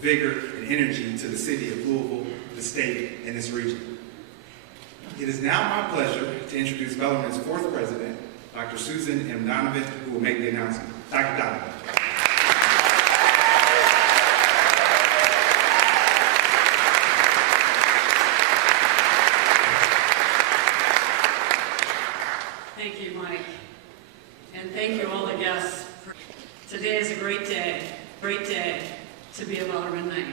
vigor and energy to the city of Louisville, the state, and this region. It is now my pleasure to introduce Bellarmine's fourth president, Dr. Susan M. Donovan, who will make the announcement. Dr. Donovan. Thank you, Mike. And thank you all the guests. Today is a great day to be a Bellarmine Knight.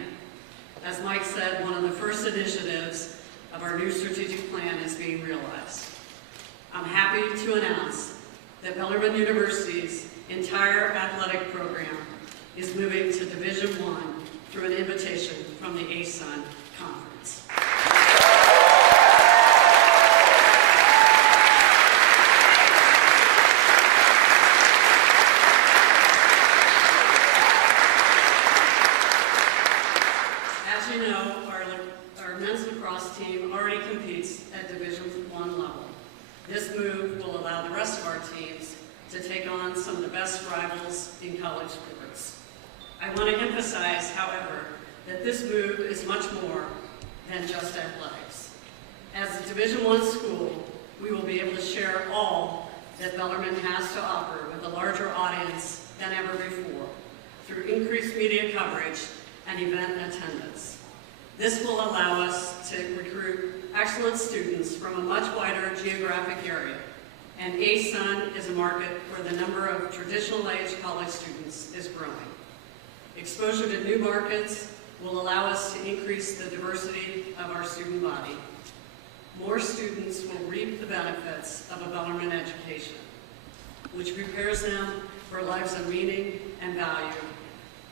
As Mike said, one of the first initiatives of our new strategic plan is being realized. I'm happy to announce that Bellarmine University's entire athletic program is moving to Division I through an invitation from the ASUN Conference. As you know, our men's lacrosse team already competes at Division I level. This move will allow the rest of our teams to take on some of the best rivals in college sports. I want to emphasize, however, that this move is much more than just athletics. As a Division I school, we will be able to share all that Bellarmine has to offer with a larger audience than ever before, through increased media coverage and event attendance. This will allow us to recruit excellent students from a much wider geographic area, and ASUN is a market where the number of traditional age college students is growing. Exposure to new markets will allow us to increase the diversity of our student body. More students will reap the benefits of a Bellarmine education, which prepares them for lives of meaning and value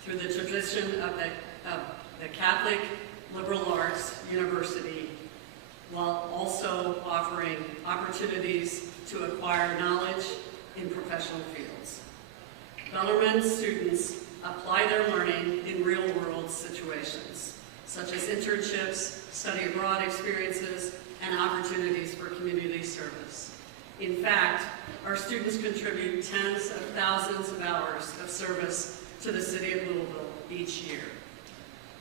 through the tradition of the Catholic Liberal Arts University, while also offering opportunities to acquire knowledge in professional fields. Bellarmine students apply their learning in real-world situations, such as internships, study abroad experiences, and opportunities for community service. In fact, our students contribute tens of thousands of hours of service to the city of Louisville each year.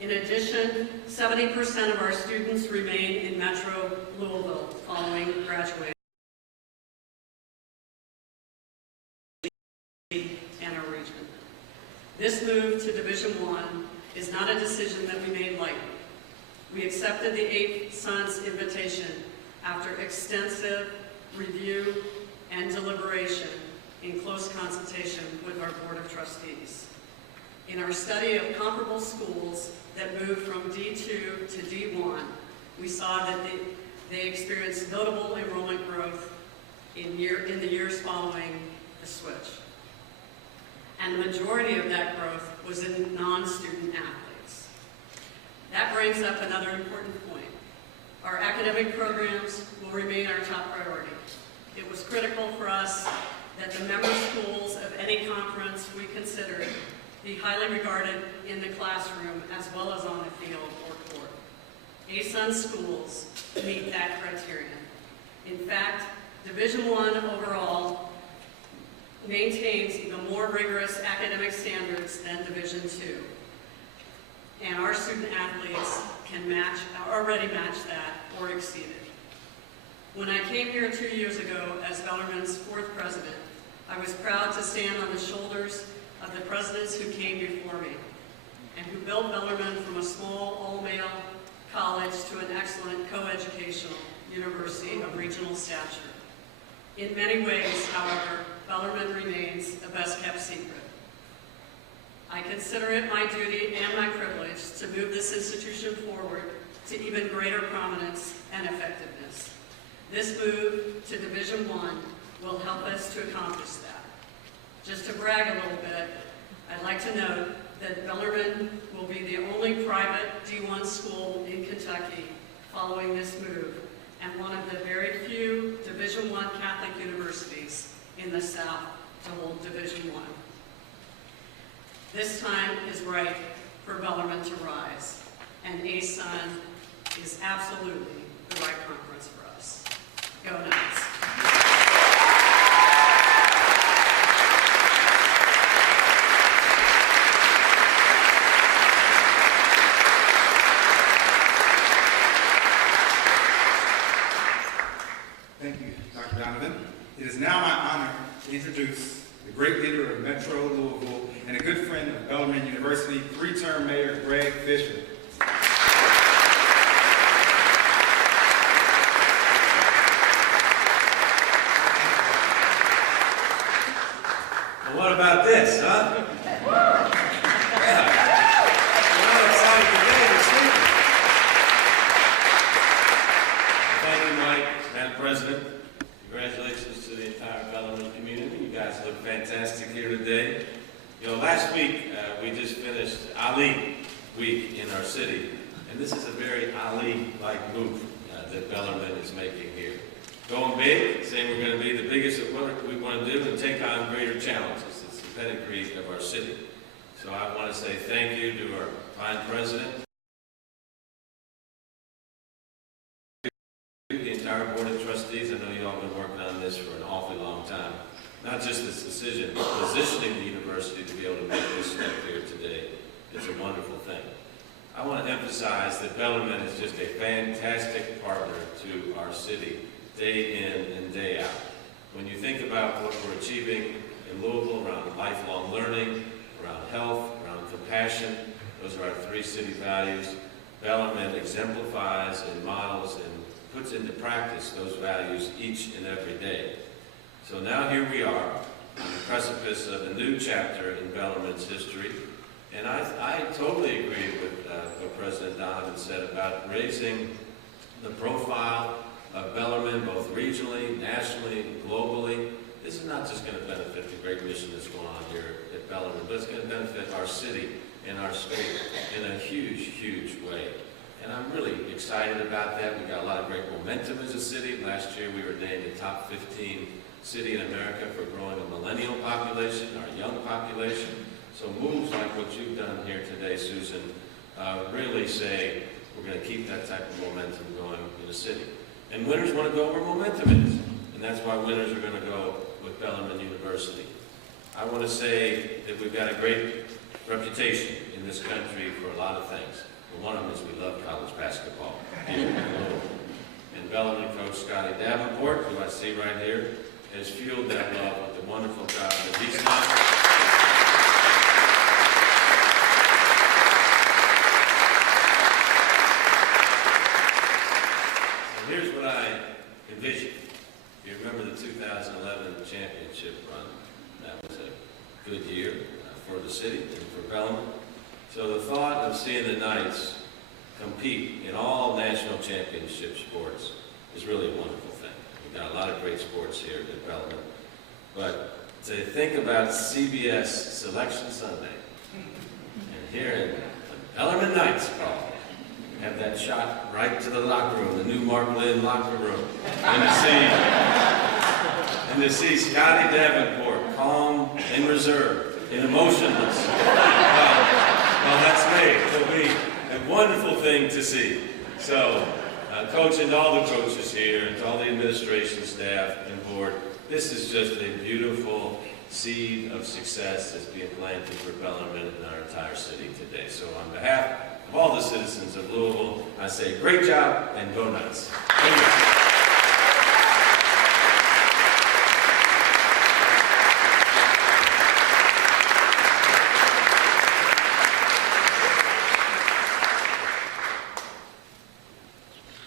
In addition, 70% of our students remain in Metro Louisville following graduation and our region. This move to Division I is not a decision that we made lightly. We accepted the ASUN's invitation after extensive review and deliberation in close consultation with our Board of Trustees. In our study of comparable schools that moved from D2 to D1, we saw that they experienced notable enrollment growth in the years following the switch. And the majority of that growth was in non-student athletes. That brings up another important point. Our academic programs will remain our top priority. It was critical for us that the member schools of any conference we considered be highly regarded in the classroom as well as on the field or court. ASUN schools meet that criterion. In fact, Division I overall maintains even more rigorous academic standards than Division II. And our student athletes can already match that or exceed it. When I came here 2 years ago as Bellarmine's fourth president, I was proud to stand on the shoulders of the presidents who came before me and who built Bellarmine from a small all-male college to an excellent co-educational university of regional stature. In many ways, however, Bellarmine remains a best-kept secret. I consider it my duty and my privilege to move this institution forward to even greater prominence and effectiveness. This move to Division I will help us to accomplish that. Just to brag a little bit, I'd like to note that Bellarmine will be the only private D1 school in Kentucky following this move, and one of the very few Division I Catholic universities in the South to hold Division I. This time is right for Bellarmine to rise, and ASUN is absolutely the right conference for us. Go Knights! to introduce the great leader of Metro Louisville and a good friend of Bellarmine University, three-term Mayor Greg Fisher. Well, what about this, huh? Yeah. Well, excited today to see you. Thank you, Mike, Madam President. Congratulations to the entire Bellarmine community. You guys look fantastic here today. You know, last week we just finished Ali Week in our city, and this is a very Ali-like move that Bellarmine is making here. Going big, saying we're going to be the biggest at what we want to do and take on greater challenges. It's the pedigree of our city. So I want to say thank you to our fine president, the entire board of trustees. I know you all have been working on this for an awfully long time. Not just this decision, but positioning the university to be able to make this step here today. It's a wonderful thing. I want to emphasize that Bellarmine is just a fantastic partner to our city, day in and day out. When you think about what we're achieving in Louisville around lifelong learning, around health, around compassion, those are our three city values. Bellarmine exemplifies and models and puts into practice those values each and every day. So now here we are on the precipice of a new chapter in Bellarmine's history. And I totally agree with what President Donovan said about raising the profile of Bellarmine, both regionally, nationally, globally. This is not just going to benefit the great mission that's going on here at Bellarmine, but it's going to benefit our city and our state in a huge, huge way. And I'm really excited about that. We've got a lot of great momentum as a city. Last year we were named the top 15 city in America for growing a millennial population, our young population. So moves like what you've done here today, Susan, really say we're going to keep that type of momentum going in the city. And winners want to go where momentum is. And that's why winners are going to go with Bellarmine University. I want to say that we've got a great reputation in this country for a lot of things. But one of them is we love college basketball here in Louisville. And Bellarmine coach Scotty Davenport, who I see right here, has fueled that love with the wonderful job that he's done. Here's what I envision. You remember the 2011 championship run. That was a good year for the city and for Bellarmine. So the thought of seeing the Knights compete in all national championship sports is really a wonderful thing. We've got a lot of great sports here at Bellarmine. But to think about CBS Selection Sunday, and here in the Bellarmine Knights call, have that shot right to the locker room, the new Mark Lynn locker room, and to see Scotty Davenport, calm and reserved and emotionless. Well, that's me. It'll be a wonderful thing to see. So, Coach and all the coaches here, and to all the administration staff and board, this is just a beautiful seed of success that's being planted for Bellarmine and our entire city today. So on behalf of all the citizens of Louisville, I say great job and go Knights. Thank you.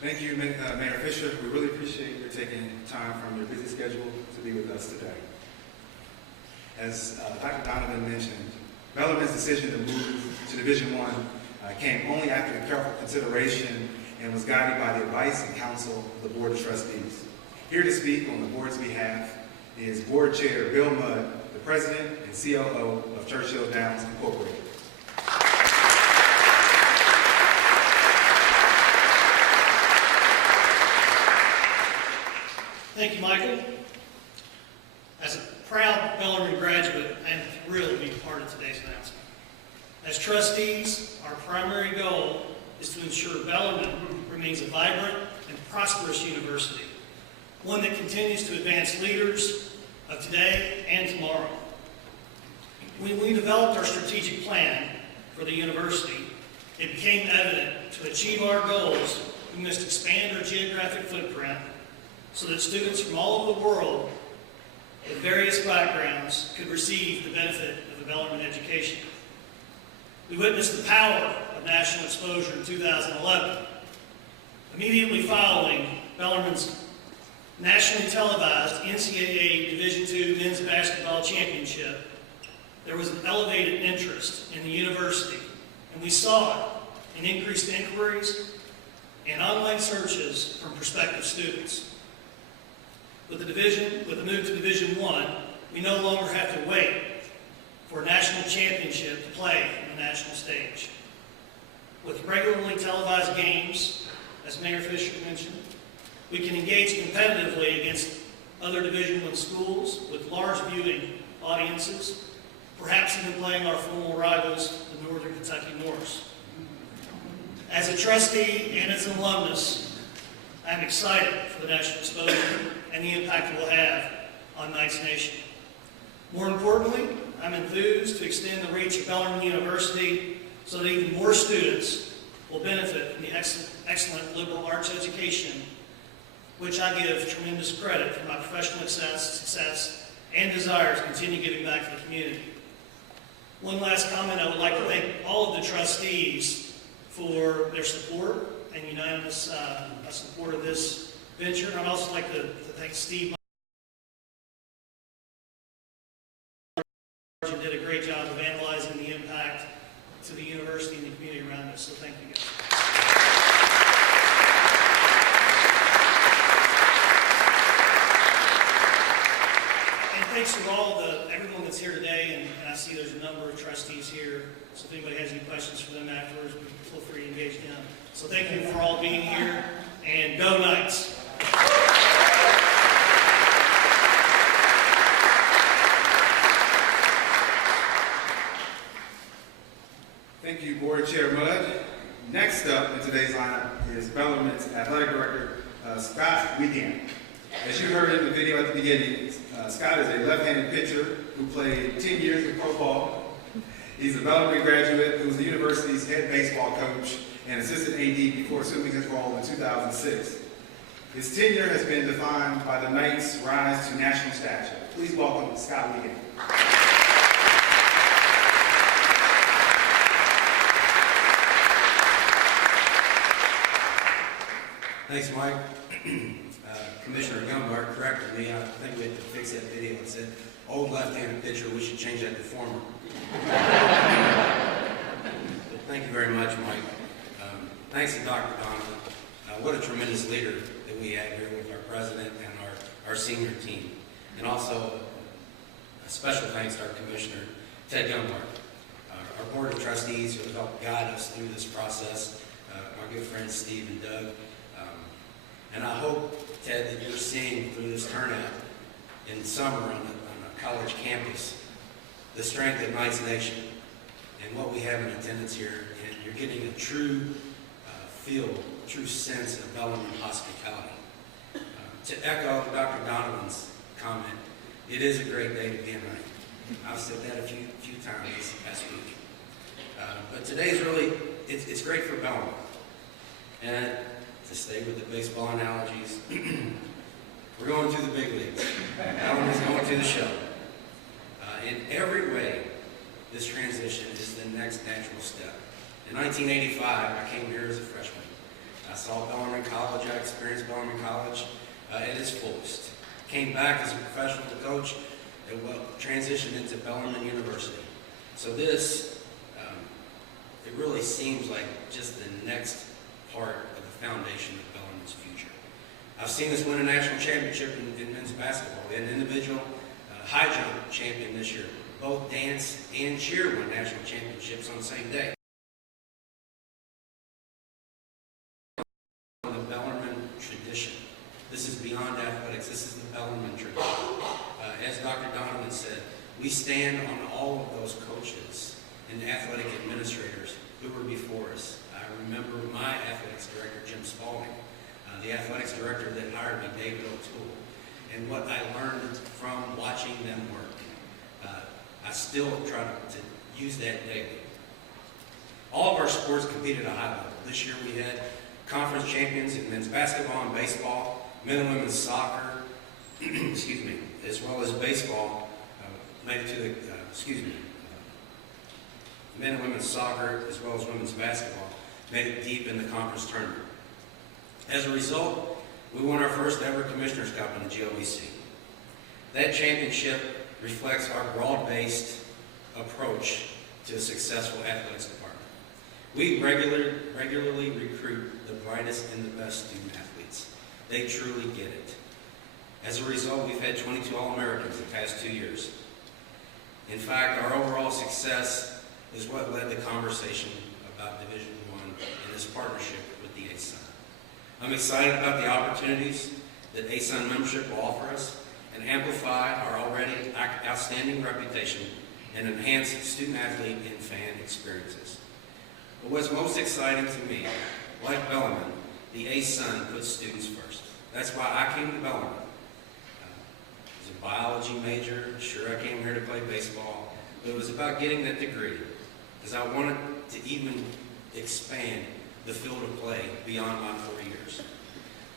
Thank you, Mayor Fisher. We really appreciate your taking time from your busy schedule to be with us today. As Dr. Donovan mentioned, Bellarmine's decision to move to Division I came only after careful consideration and was guided by the advice and counsel of the Board of Trustees. Here to speak on the board's behalf is Board Chair Bill Mudd, the President and COO of Churchill Downs Incorporated. Thank you, Michael. As a proud Bellarmine graduate, I am thrilled to be part of today's announcement. As trustees, our primary goal is to ensure Bellarmine remains a vibrant and prosperous university, one that continues to advance leaders of today and tomorrow. When we developed our strategic plan for the university, it became evident to achieve our goals, we must expand our geographic footprint so that students from all over the world with various backgrounds could receive the benefit of a Bellarmine education. We witnessed the power of national exposure in 2011. Immediately following Bellarmine's nationally televised NCAA Division II men's basketball championship, there was an elevated interest in the university, and we saw it in increased inquiries and online searches from prospective students. With the move to Division I, we no longer have to wait for a national championship to play on the national stage. With regularly televised games, as Mayor Fisher mentioned, we can engage competitively against other Division I schools with large viewing audiences, perhaps even playing our former rivals, the Northern Kentucky Norse. As a trustee and as an alumnus, I'm excited for the national exposure and the impact it will have on Knights Nation. More importantly, I'm enthused to extend the reach of Bellarmine University so that even more students will benefit from the excellent liberal arts education, which I give tremendous credit for my professional success and desire to continue giving back to the community. One last comment, I would like to thank all of the trustees for their support and unanimous support of this venture. And I'd also like to thank Steve, who did a great job of analyzing the impact to the university and the community around us. So thank you guys. And thanks to everyone that's here today, and I see there's a number of trustees here, so if anybody has any questions for them afterwards, feel free to engage them. So thank you for all being here, and go Knights! Thank you, Board Chair Mudd. Next up in today's lineup is Bellarmine's Athletic Director, Scott Wiegand. As you heard in the video at the beginning, Scott is a left-handed pitcher who played 10 years of pro ball. He's a Bellarmine graduate who was the university's head baseball coach and assistant AD before assuming his role in 2006. His tenure has been defined by the Knights' rise to national stature. Please welcome Scott Wiegand. Thanks, Mike. Commissioner Gumbar corrected me. I think we had to fix that video and said, old left-handed pitcher, we should change that to former. But thank you very much, Mike. Thanks to Dr. Donovan. What a tremendous leader that we have here with our president and our senior team. And also, a special thanks to our commissioner, Ted Gumbar. Our board of trustees who have helped guide us through this process, our good friends Steve and Doug. And I hope, Ted, that you're seeing through this turnout in summer on a college campus the strength of Knights Nation and what we have in attendance here. And you're getting a true feel, a true sense of Bellarmine hospitality. To echo Dr. Donovan's comment, it is a great day to be a Knight. I've said that a few times this past week. But today's really, it's great for Bellarmine. And to stay with the baseball analogies, we're going to the big leagues. Bellarmine's going to the show. In every way, this transition is the next natural step. In 1985, I came here as a freshman. I saw Bellarmine College. I experienced Bellarmine College at its fullest. Came back as a professional to coach and transitioned into Bellarmine University. So this, it really seems like just the next part of the foundation of Bellarmine's future. I've seen us win a national championship in men's basketball. We had an individual high jump champion this year. Both dance and cheer won national championships on the same day. The Bellarmine tradition. This is beyond athletics. This is the Bellarmine tradition. As Dr. Donovan said, we stand on all of those coaches and athletic administrators who were before us. I remember my athletics director, Jim Spalding, the athletics director that hired me, David O'Toole, and what I learned from watching them work. I still try to use that daily. All of our sports competed at a high level. This year we had conference champions in men's basketball and baseball, men and women's soccer, excuse me, as well as baseball, made it to the, men and women's soccer, as well as women's basketball, made it deep in the conference tournament. As a result, we won our first ever Commissioner's Cup in the GOVC. That championship reflects our broad-based approach to a successful athletics department. We regularly recruit the brightest and the best student athletes. They truly get it. As a result, we've had 22 All-Americans the past 2 years. In fact, our overall success is what led the conversation about Division I and this partnership with the ASUN. I'm excited about the opportunities that ASUN membership will offer us and amplify our already outstanding reputation and enhance student-athlete and fan experiences. But what's most exciting to me, like Bellarmine, the ASUN puts students first. That's why I came to Bellarmine. I was a biology major. Sure, I came here to play baseball, but it was about getting that degree because I wanted to even expand the field of play beyond my 4 years.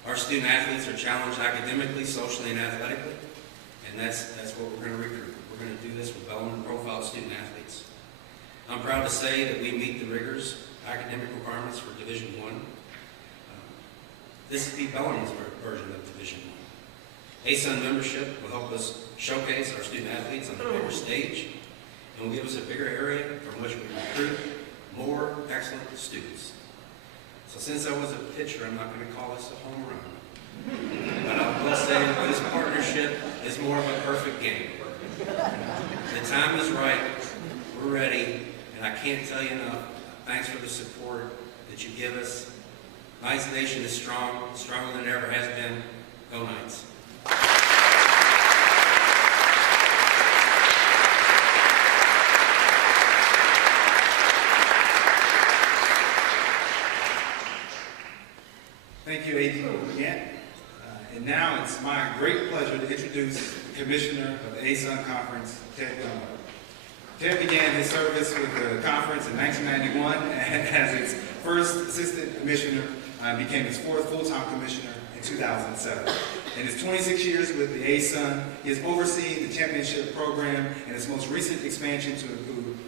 Our student athletes are challenged academically, socially, and athletically, and that's what we're going to recruit. We're going to do this with Bellarmine profiled student athletes. I'm proud to say that we meet the rigorous academic requirements for Division I. This is the Bellarmine's version of Division I. ASUN membership will help us showcase our student athletes on a bigger stage and will give us a bigger area from which we recruit more excellent students. So since I was a pitcher, I'm not going to call this a home run. But I will say that this partnership is more of a perfect game. The time is right, we're ready, and I can't tell you enough, thanks for the support that you give us. Knights Nation is strong, stronger than it ever has been. Go Knights. Thank you, A.D. again. And now it's my great pleasure to introduce the Commissioner of the ASUN Conference, Ted Dunlap. Ted began his service with the conference in 1991 and as its first assistant commissioner and became its fourth full-time commissioner in 2007. In his 26 years with the ASUN, he has overseen the championship program and its most recent expansion to include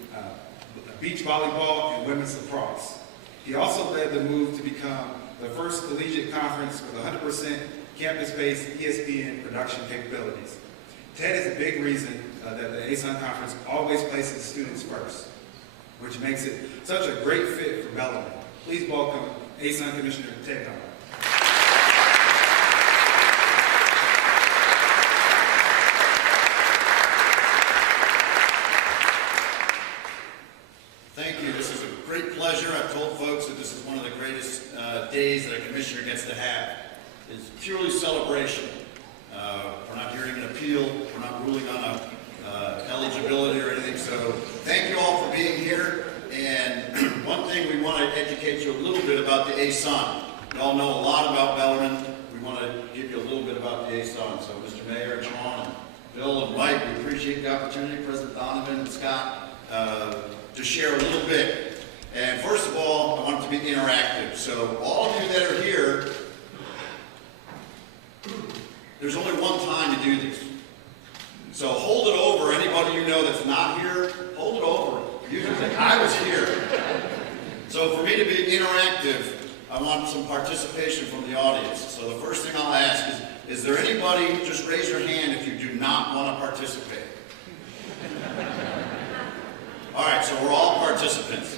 beach volleyball and women's lacrosse. He also led the move to become the first collegiate conference with 100% campus-based ESPN production capabilities. Ted is a big reason that the ASUN Conference always places students first, which makes it such a great fit for Bellarmine. Please welcome ASUN Commissioner Ted Dunlap. Thank you. This is a great pleasure. I've told folks that this is one of the greatest days that a commissioner gets to have. It's purely celebration. We're not hearing an appeal. We're not ruling on eligibility or anything. So thank you all for being here. And one thing we want to educate you a little bit about the ASUN. You all know a lot about Bellarmine. We want to give you a little bit about the ASUN. So Mr. Mayor, John, and Bill, and Mike, we appreciate the opportunity, President Donovan and Scott, to share a little bit. And first of all, I want it to be interactive. So all of you that are here, there's only one time to do this. So hold it over. Anybody you know that's not here, hold it over. You can think, I was here. So for me to be interactive, I want some participation from the audience. So the first thing I'll ask is there anybody, just raise your hand if you do not want to participate. All right, so we're all participants.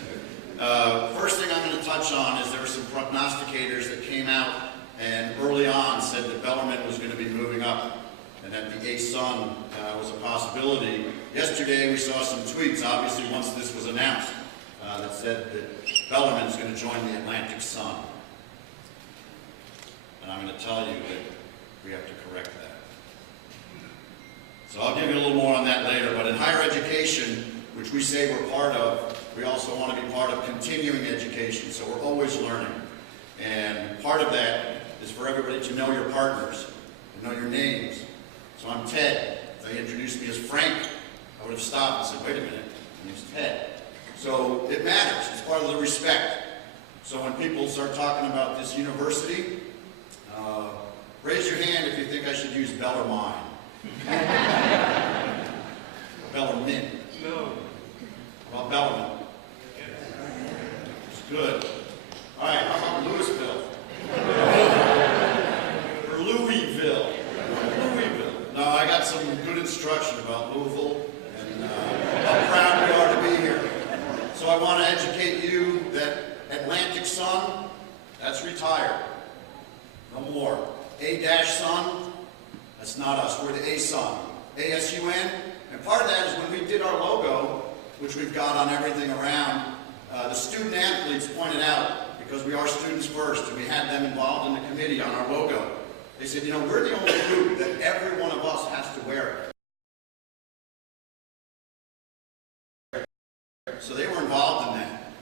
First thing I'm going to touch on is there were some prognosticators that came out and early on said that Bellarmine was going to be moving up and that the ASUN was a possibility. Yesterday we saw some tweets, obviously once this was announced, that said that Bellarmine is going to join the Atlantic Sun. And I'm going to tell you that we have to correct that. So I'll give you a little more on that later, but in higher education, which we say we're part of, we also want to be part of continuing education, so we're always learning. And part of that is for everybody to know your partners, to know your names. So I'm Ted. If they introduced me as Frank, I would have stopped and said, wait a minute, my name's Ted. So it matters. It's part of the respect. So when people start talking about this university, raise your hand if you think I should use Bellarmine. Bellarmine. No. How about Bellarmine? It's good. All right, how about Louisville? Or Louisville? Louisville. No, I got some good instruction about Louisville, and how proud we are to be here. So I want to educate you that Atlantic Sun, that's retired. No more. A-Sun, that's not us. We're the A-Sun. A-S-U-N. And part of that is when we did our logo, which we've got on everything around, the student athletes pointed out, because we are students first, and we had them involved in the committee on our logo. They said, you know, we're the only group that every one of us has to wear it. So they were involved in that.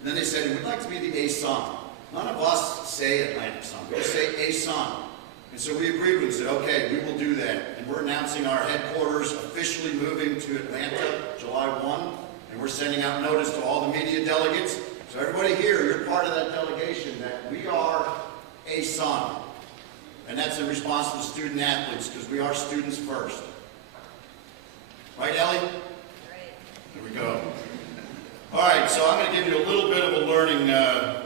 And then they said, we'd like to be the A-Sun. None of us say Atlantic Sun. We just say A-Sun. And so we agreed with it and said, okay, we will do that. And we're announcing our headquarters officially moving to Atlanta July 1. And we're sending out notice to all the media delegates. So everybody here, you're part of that delegation, that we are A-Sun. And that's in response to the student athletes, because we are students first. Right, Ellie? Great. There we go. All right, so I'm going to give you a little bit of a learning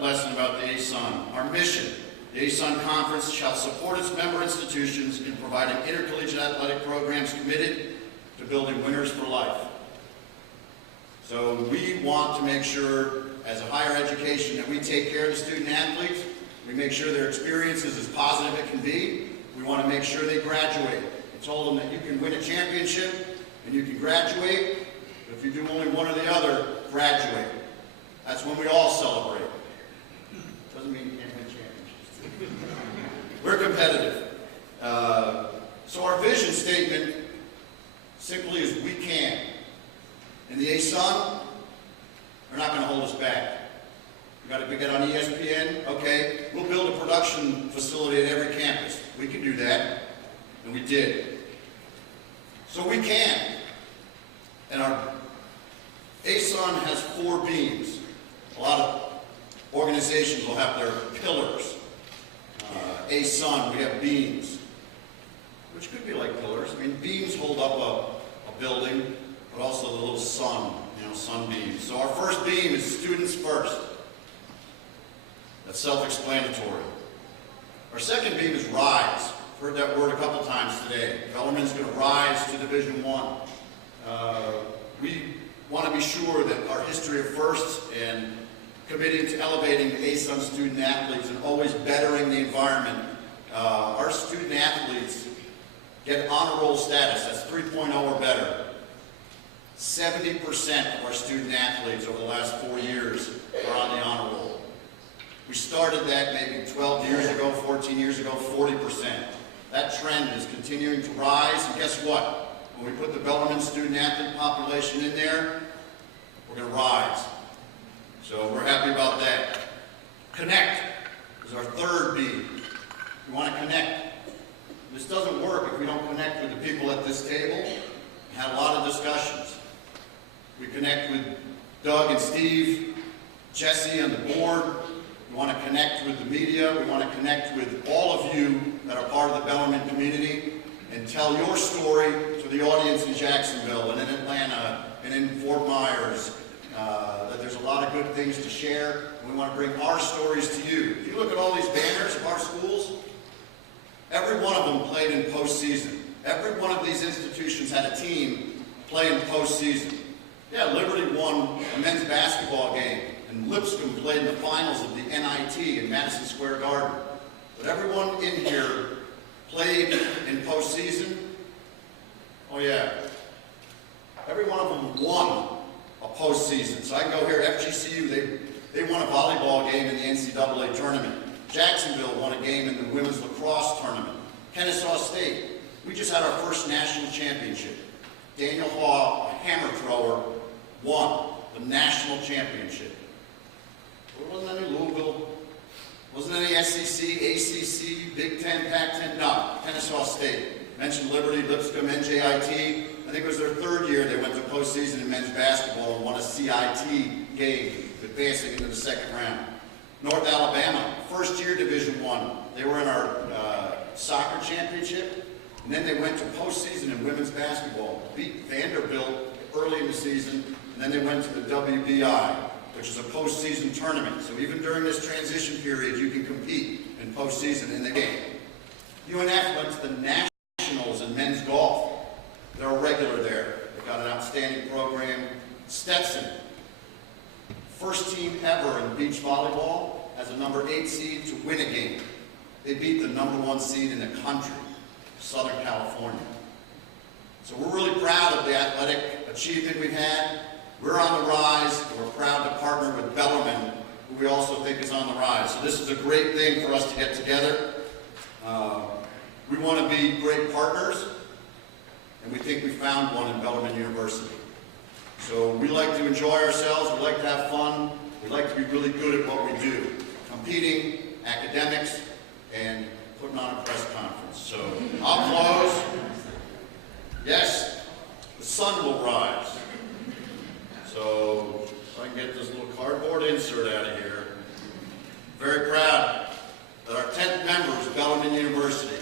lesson about the A-Sun. Our mission, the A-Sun Conference shall support its member institutions in providing intercollegiate athletic programs committed to building winners for life. So we want to make sure, as a higher education, that we take care of the student athletes. We make sure their experience is as positive as it can be. We want to make sure they graduate. I told them that you can win a championship and you can graduate, but if you do only one or the other, graduate. That's when we all celebrate. Doesn't mean you can't win championships. We're competitive. So our vision statement simply is we can. And the A-Sun, they're not going to hold us back. We got to get on ESPN. Okay, we'll build a production facility at every campus. We can do that, and we did. So we can. And our A-Sun has 4 beams. A lot of organizations will have their pillars. A-Sun, we have beams, which could be like pillars. I mean, beams hold up a building, but also the little sun, sunbeams. So our first beam is students first. That's self-explanatory. Our second beam is rise. I've heard that word a couple times today. Bellarmine's going to rise to Division I. We want to be sure that our history of firsts and committing to elevating the A-Sun student athletes and always bettering the environment, our student athletes get honor roll status. That's 3.0 or better. 70% of our student athletes over the last 4 years are on the honor roll. We started that maybe 12 years ago, 14 years ago, 40%. That trend is continuing to rise, and guess what? When we put the Bellarmine student athlete population in there, we're going to rise. So we're happy about that. Connect is our third B. We want to connect. This doesn't work if we don't connect with the people at this table. We had a lot of discussions. We connect with Doug and Steve, Jesse on the board. We want to connect with the media. We want to connect with all of you that are part of the Bellarmine community and tell your story to the audience in Jacksonville and in Atlanta and in Fort Myers. That there's a lot of good things to share. We want to bring our stories to you. If you look at all these banners of our schools, every one of them played in postseason. Every one of these institutions had a team play in postseason. Yeah, Liberty won a men's basketball game, and Lipscomb played in the finals of the NIT in Madison Square Garden. But everyone in here played in postseason. Oh yeah. Every one of them won a postseason. So I can go here, FGCU, they won a volleyball game in the NCAA tournament. Jacksonville won a game in the women's lacrosse tournament. Kennesaw State, we just had our first national championship. Daniel Haw, a hammer thrower, won the national championship. There wasn't any Louisville, wasn't any SEC, ACC, Big Ten, Pac-10, no, Kennesaw State. Mentioned Liberty, Lipscomb, NJIT. I think it was their 3rd year they went to postseason in men's basketball and won a CIT game, advancing into the 2nd round. North Alabama, 1st year Division I. They were in our soccer championship. And then they went to postseason in women's basketball, beat Vanderbilt early in the season, and then they went to the WBI, which is a postseason tournament. So even during this transition period, you can compete in postseason in the game. UNF went to the nationals in men's golf. They're a regular there. They've got an outstanding program. Stetson, first team ever in beach volleyball, as a number 8 seed to win a game. They beat the number 1 seed in the country, Southern California. So we're really proud of the athletic achievement we've had. We're on the rise, and we're proud to partner with Bellarmine, who we also think is on the rise. So this is a great thing for us to get together. We want to be great partners, and we think we found one in Bellarmine University. So we like to enjoy ourselves, we like to have fun, we like to be really good at what we do. Competing, academics, and putting on a press conference. So I'll close. Yes, the sun will rise. So if I can get this little cardboard insert out of here. Very proud that our 10th member is Bellarmine University.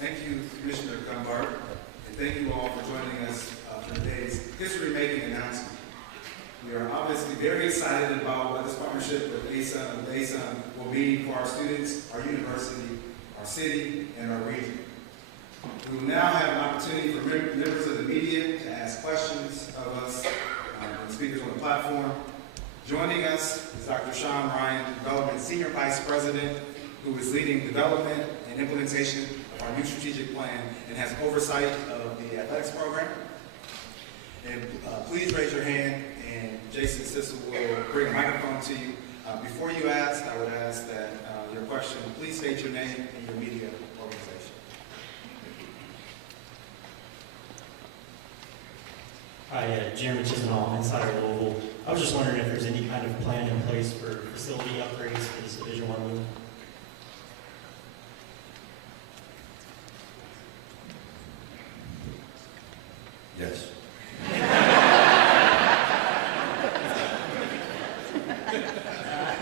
Thank you, Commissioner Dunbar, and thank you all for joining us for today's history-making announcement. We are obviously very excited about what this partnership with ASUN will mean for our students, our university, our city, and our region. We will now have an opportunity for members of the media to ask questions of us and speakers on the platform. Joining us is Dr. Sean Ryan, Bellarmine Senior Vice President, who is leading development and implementation of our new strategic plan and has oversight of the athletics program. And please raise your hand, and Jason Sissel will bring a microphone to you. Before you ask, I would ask that your question, please state your name and your media organization. Hi, Jeremy Chisenhall, Insider Louisville. I was just wondering if there's any kind of plan in place for facility upgrades for this Division I move. Yes.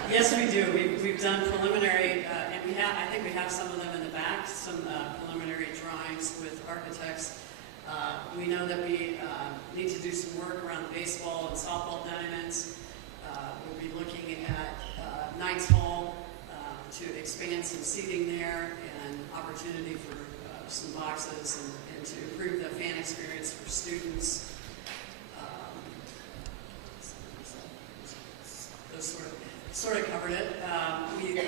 Yes, we do. We've done preliminary, and I think we have some of them in the back, some preliminary drawings with architects. We know that we need to do some work around baseball and softball diamonds. We'll be looking at Knights Hall to expand some seating there and opportunity for some boxes and to improve the fan experience for students. Those sort of covered it. We,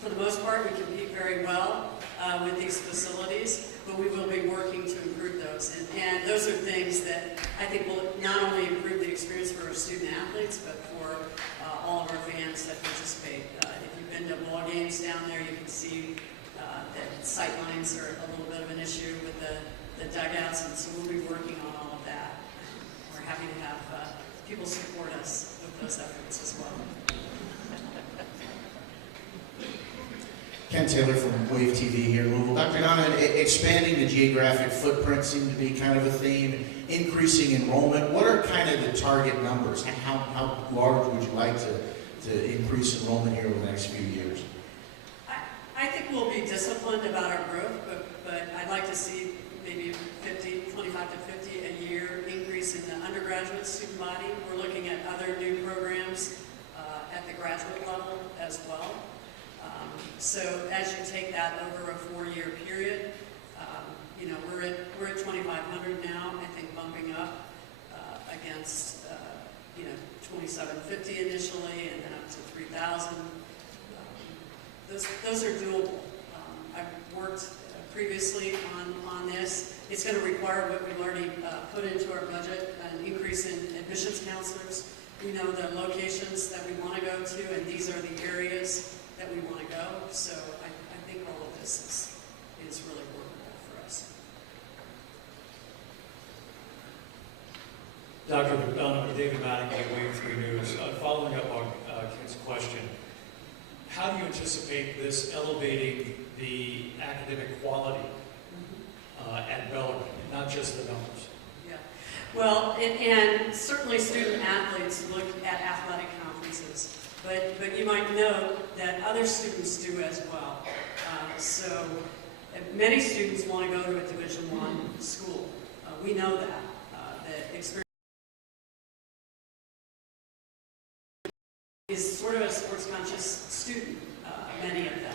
for the most part, we compete very well with these facilities, but we will be working to improve those. And those are things that I think will not only improve the experience for our student athletes, but for all of our fans that participate. If you've been to ball games down there, you can see that sight lines are a little bit of an issue with the dugouts, and so we'll be working on all of that. We're happy to have people support us with those efforts as well. Ken Taylor from Wave TV here in Louisville. Dr. Donovan, expanding the geographic footprint seemed to be kind of a theme, increasing enrollment. What are kind of the target numbers? How large would you like to increase enrollment here over the next few years? I think we'll be disciplined about our growth, but I'd like to see maybe 25 to 50 a year increase in the undergraduate student body. We're looking at other new programs at the graduate level as well. So as you take that over a 4-year period, you know, we're at 2,500 now. I think bumping up against you know, 2,750 initially, and then up to 3,000. Those are doable. I've worked previously on this. It's going to require what we've already put into our budget, an increase in admissions counselors. We know the locations that we want to go to, and these are the areas that we want to go. So I think all of this is Dr. McDonough, David Mattingly, Wave 3 News. Following up on Ken's question, how do you anticipate this elevating the academic quality at Bellarmine, not just the numbers? Yeah. Well, and certainly student athletes look at athletic conferences, but you might know that other students do as well. So many students want to go to a Division I school. We know that. The experience is sort of a sports-conscious student, many of them.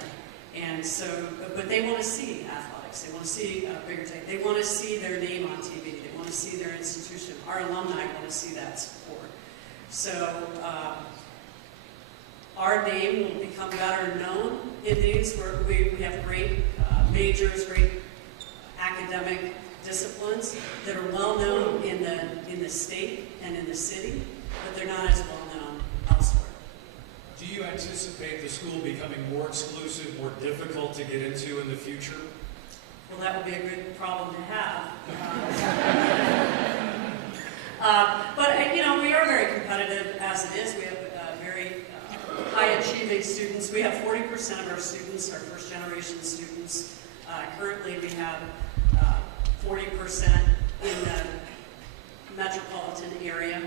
And so, but they want to see athletics. They want to see bigger take. They want to see their name on TV. They want to see their institution. Our alumni want to see that support. So our name will become better known in these where we have great majors, great academic disciplines that are well known in the state and in the city, but they're not as well known elsewhere. Do you anticipate the school becoming more exclusive, more difficult to get into in the future? Well, that would be a good problem to have. But you know, we are very competitive as it is. We have very high-achieving students. We have 40% of our students are first-generation students. Currently, we have 40% in the metropolitan area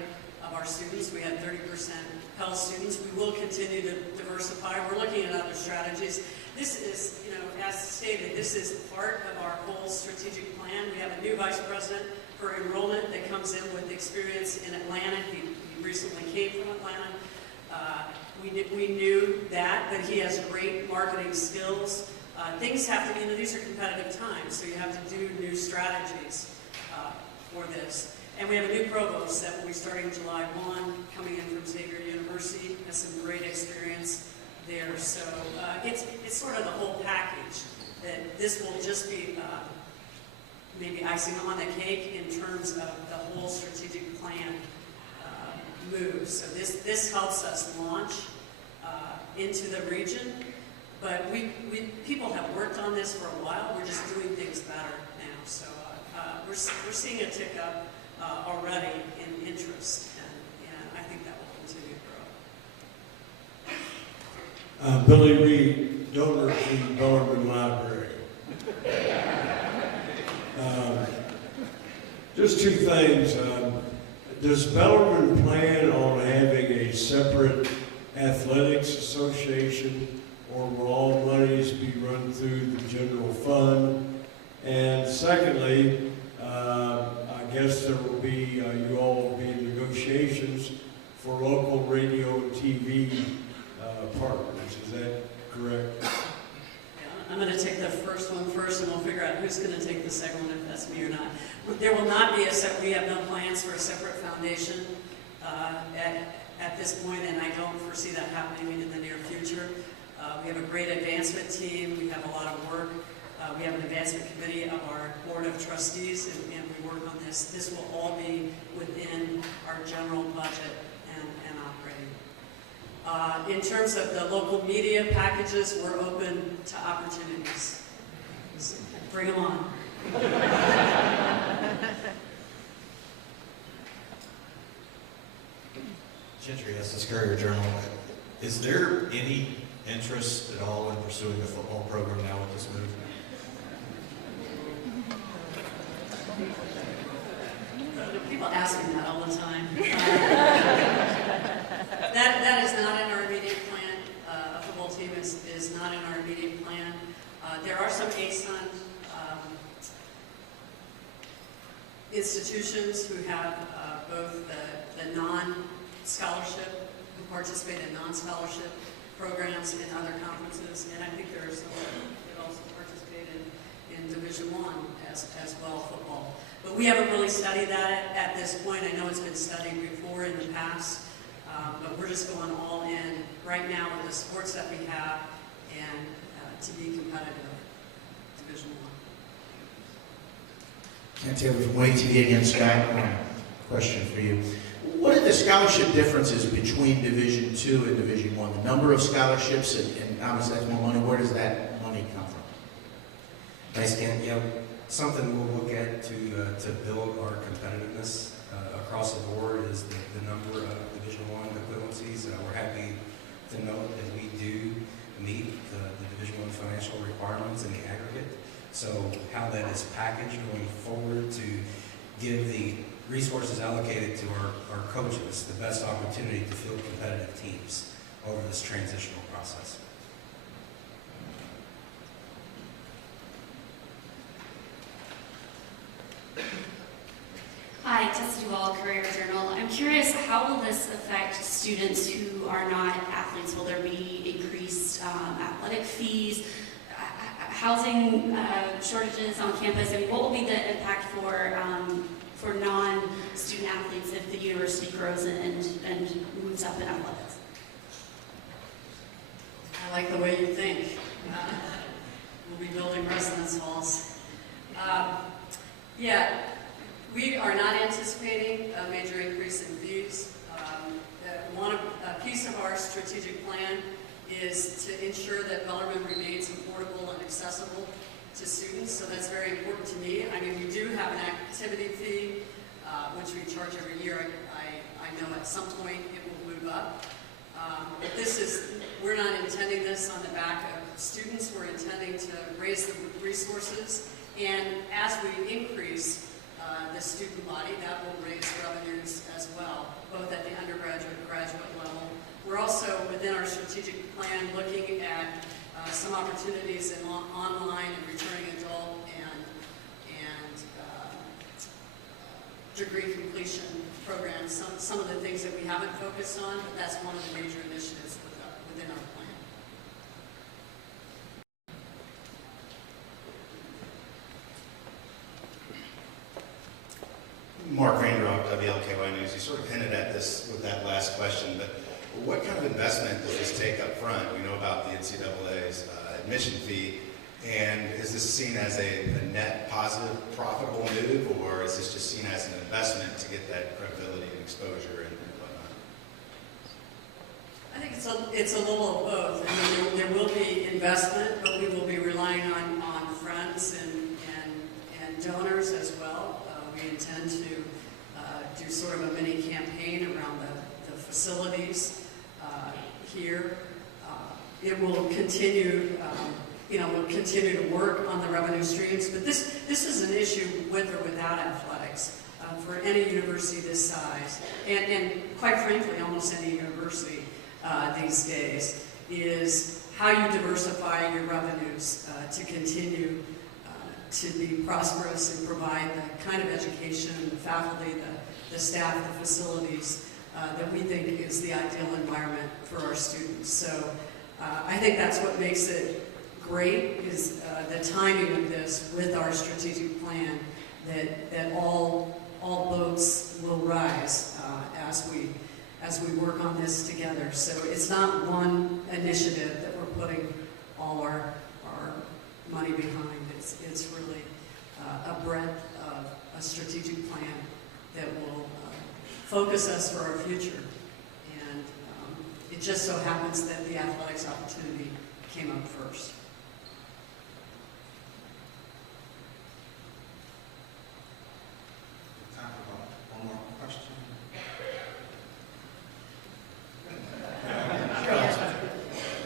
of our students. We have 30% Pell students. We will continue to diversify. We're looking at other strategies. This is, you know, as stated, this is part of our whole strategic plan. We have a new vice president for enrollment that comes in with experience in Atlanta. He recently came from Atlanta. We knew that, but he has great marketing skills. Things have to be, you know, these are competitive times, so you have to do new strategies for this. And we have a new provost that will be starting July 1, coming in from Xavier University, has some great experience there. So it's sort of the whole package, that this will just be maybe icing on the cake in terms of the whole strategic plan move. So this helps us launch into the region. But people have worked on this for a while. We're just doing things better now. So we're seeing a tick up already in interest, and I think that will continue to grow. Billy Reed, donor to Bellarmine Library. Just two things. Does Bellarmine plan on having a separate athletics association, or will all monies be run through the general fund? And secondly, I guess there will be, you all will be in negotiations for local radio and TV partners. Is that correct? Yeah, I'm going to take the first one first, and we'll figure out who's going to take the second one, if that's me or not. There will not be we have no plans for a separate foundation at this point, and I don't foresee that happening in the near future. We have a great advancement team. We have a lot of work. We have an advancement committee of our board of trustees, and we work on this. This will all be within our general budget and operating. In terms of the local media packages, we're open to opportunities. So bring them on. Gentry, that's the Courier Journal. Is there any interest at all in pursuing the football program now with this move? People ask me that all the time. That is not in our immediate plan. A football team is not in our immediate plan. There are some ASUN institutions who have both the non-scholarship, who participate in non-scholarship programs in other conferences, and I think there are some that also participate in Division I as well, football. But we haven't really studied that at this point. I know it's been studied before in the past, but we're just going all in right now with the sports that we have and to be competitive, Division I. Ken Taylor from Wave TV again, Scott. Question for you. What are the scholarship differences between Division II and Division I? The number of scholarships, and obviously that's more money. Where does that money come from? Thanks, Ken. You know, something we'll look at to build our competitiveness across the board is the number of Division I equivalencies. We're happy to note that we do meet the Division I financial requirements in the aggregate. So how that is packaged going forward to give the resources allocated to our coaches the best opportunity to field competitive teams over this transitional process. Hi, Tessa Duval, Courier-Journal. I'm curious, how will this affect students who are not athletes? Will there be increased athletic fees, housing shortages on campus? I mean, what will be the impact for non-student athletes if the university grows and moves up in athletics? I like the way you think. We'll be building residence halls. Yeah, we are not anticipating a major increase in fees. A piece of our strategic plan is to ensure that Bellarmine remains affordable and accessible to students, so that's very important to me. I mean, we do have an activity fee, which we charge every year. I know at some point it will move up. But we're not intending this on the back of students. We're intending to raise the resources, and as we increase the student body, that will raise revenues as well, both at the undergraduate and graduate level. We're also, within our strategic plan, looking at some opportunities in online and returning adult and degree completion programs, some of the things that we haven't focused on, but that's one of the major initiatives within our plan. Mark Raindrop, WLKY News. You sort of hinted at this with that last question, but what kind of investment does this take up front? We know about the NCAA's admission fee, and is this seen as a net positive, profitable move, or is this just seen as an investment to get that credibility and exposure and whatnot? I think it's a little of both. I mean, there will be investment, but we will be relying on friends and donors as well. We intend to do sort of a mini campaign around the facilities here. It will continue, we'll continue to work on the revenue streams, but this is an issue with or without athletics for any university this size, and quite frankly, almost any university these days, is how you diversify your revenues to continue to be prosperous and provide the kind of education, the faculty, the staff, the facilities that we think is the ideal environment for our students. So I think that's what makes it great, is the timing of this with our strategic plan, that all boats will rise as we work on this together. So it's not one initiative that we're putting all our money behind. It's really a breadth of a strategic plan that will focus us for our future. And it just so happens that the athletics opportunity came up first. Time for one more question.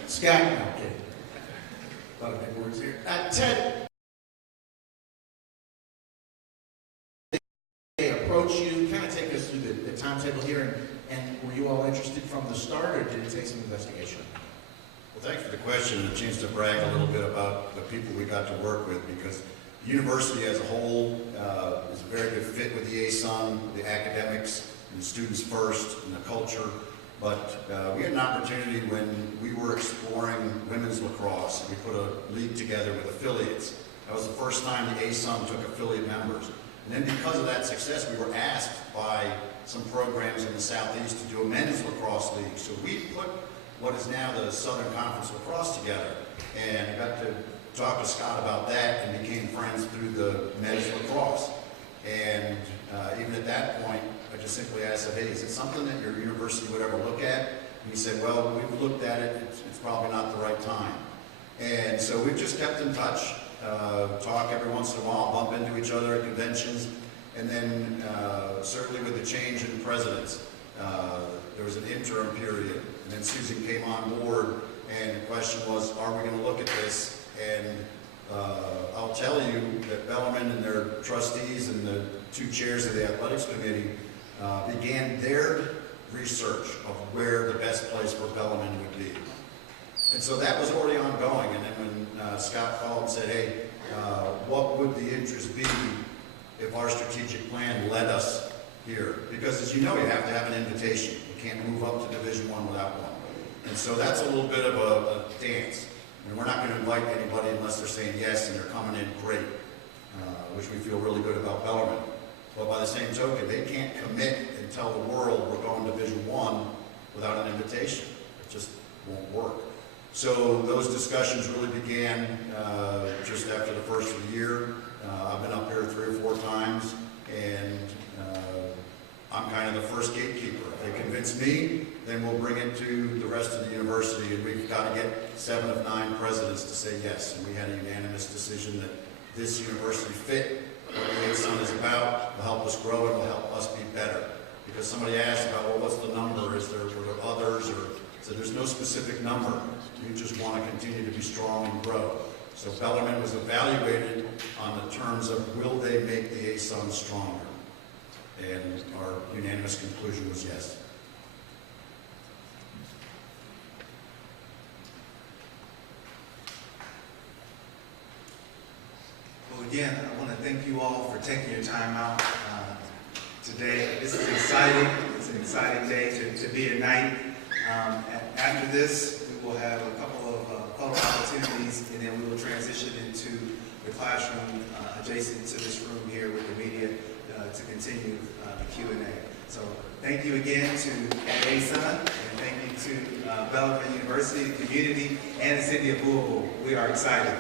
Scott, no, I'm kidding. A lot of big words here. Ted, they approach you, kind of take us through the timetable here, and were you all interested from the start, or did it take some investigation? Well, thanks for the question and a chance to brag a little bit about the people we got to work with, because the university as a whole is a very good fit with the ASUN, the academics, and the students first, and the culture. But we had an opportunity when we were exploring women's lacrosse. We put a league together with affiliates. That was the first time the ASUN took affiliate members. And then because of that success, we were asked by some programs in the Southeast to do a men's lacrosse league. So we put what is now the Southern Conference Lacrosse together. And I got to talk to Scott about that and became friends through the men's lacrosse. And even at that point, I just simply asked him, hey, is it something that your university would ever look at? And he said, well, we've looked at it, it's probably not the right time. And so we've just kept in touch, talk every once in a while, bump into each other at conventions. And then certainly with the change in presidents, there was an interim period. And then Susan came on board, and the question was, are we going to look at this? And I'll tell you that Bellarmine and their trustees and the two chairs of the athletics committee began their research of where the best place for Bellarmine would be. And so that was already ongoing. And then when Scott called and said, hey, what would the interest be if our strategic plan led us here? Because as you know, you have to have an invitation. You can't move up to Division I without one. And so that's a little bit of a dance. And we're not going to invite anybody unless they're saying yes and they're coming in great, which we feel really good about Bellarmine. But by the same token, they can't commit and tell the world we're going to Division I without an invitation. It just won't work. So those discussions really began just after the first of the year. I've been up here 3 or 4 times, and I'm kind of the first gatekeeper. If they convince me, then we'll bring it to the rest of the university, and we've got to get 7 of 9 presidents to say yes. And we had a unanimous decision that this university fit what the ASUN is about, will help us grow, and will help us be better. Because somebody asked about, well, what's the number? Were there others? So there's no specific number. We just want to continue to be strong and grow. So Bellarmine was evaluated on the terms of will they make the ASUN stronger? And our unanimous conclusion was yes. Well, again, I want to thank you all for taking your time out today. This is exciting. It's an exciting day to be at night. After this, we will have a couple of photo opportunities, and then we will transition into the classroom adjacent to this room here with the media to continue the Q&A. So thank you again to ASUN, and thank you to Bellarmine University, the community, and the city of Louisville. We are excited.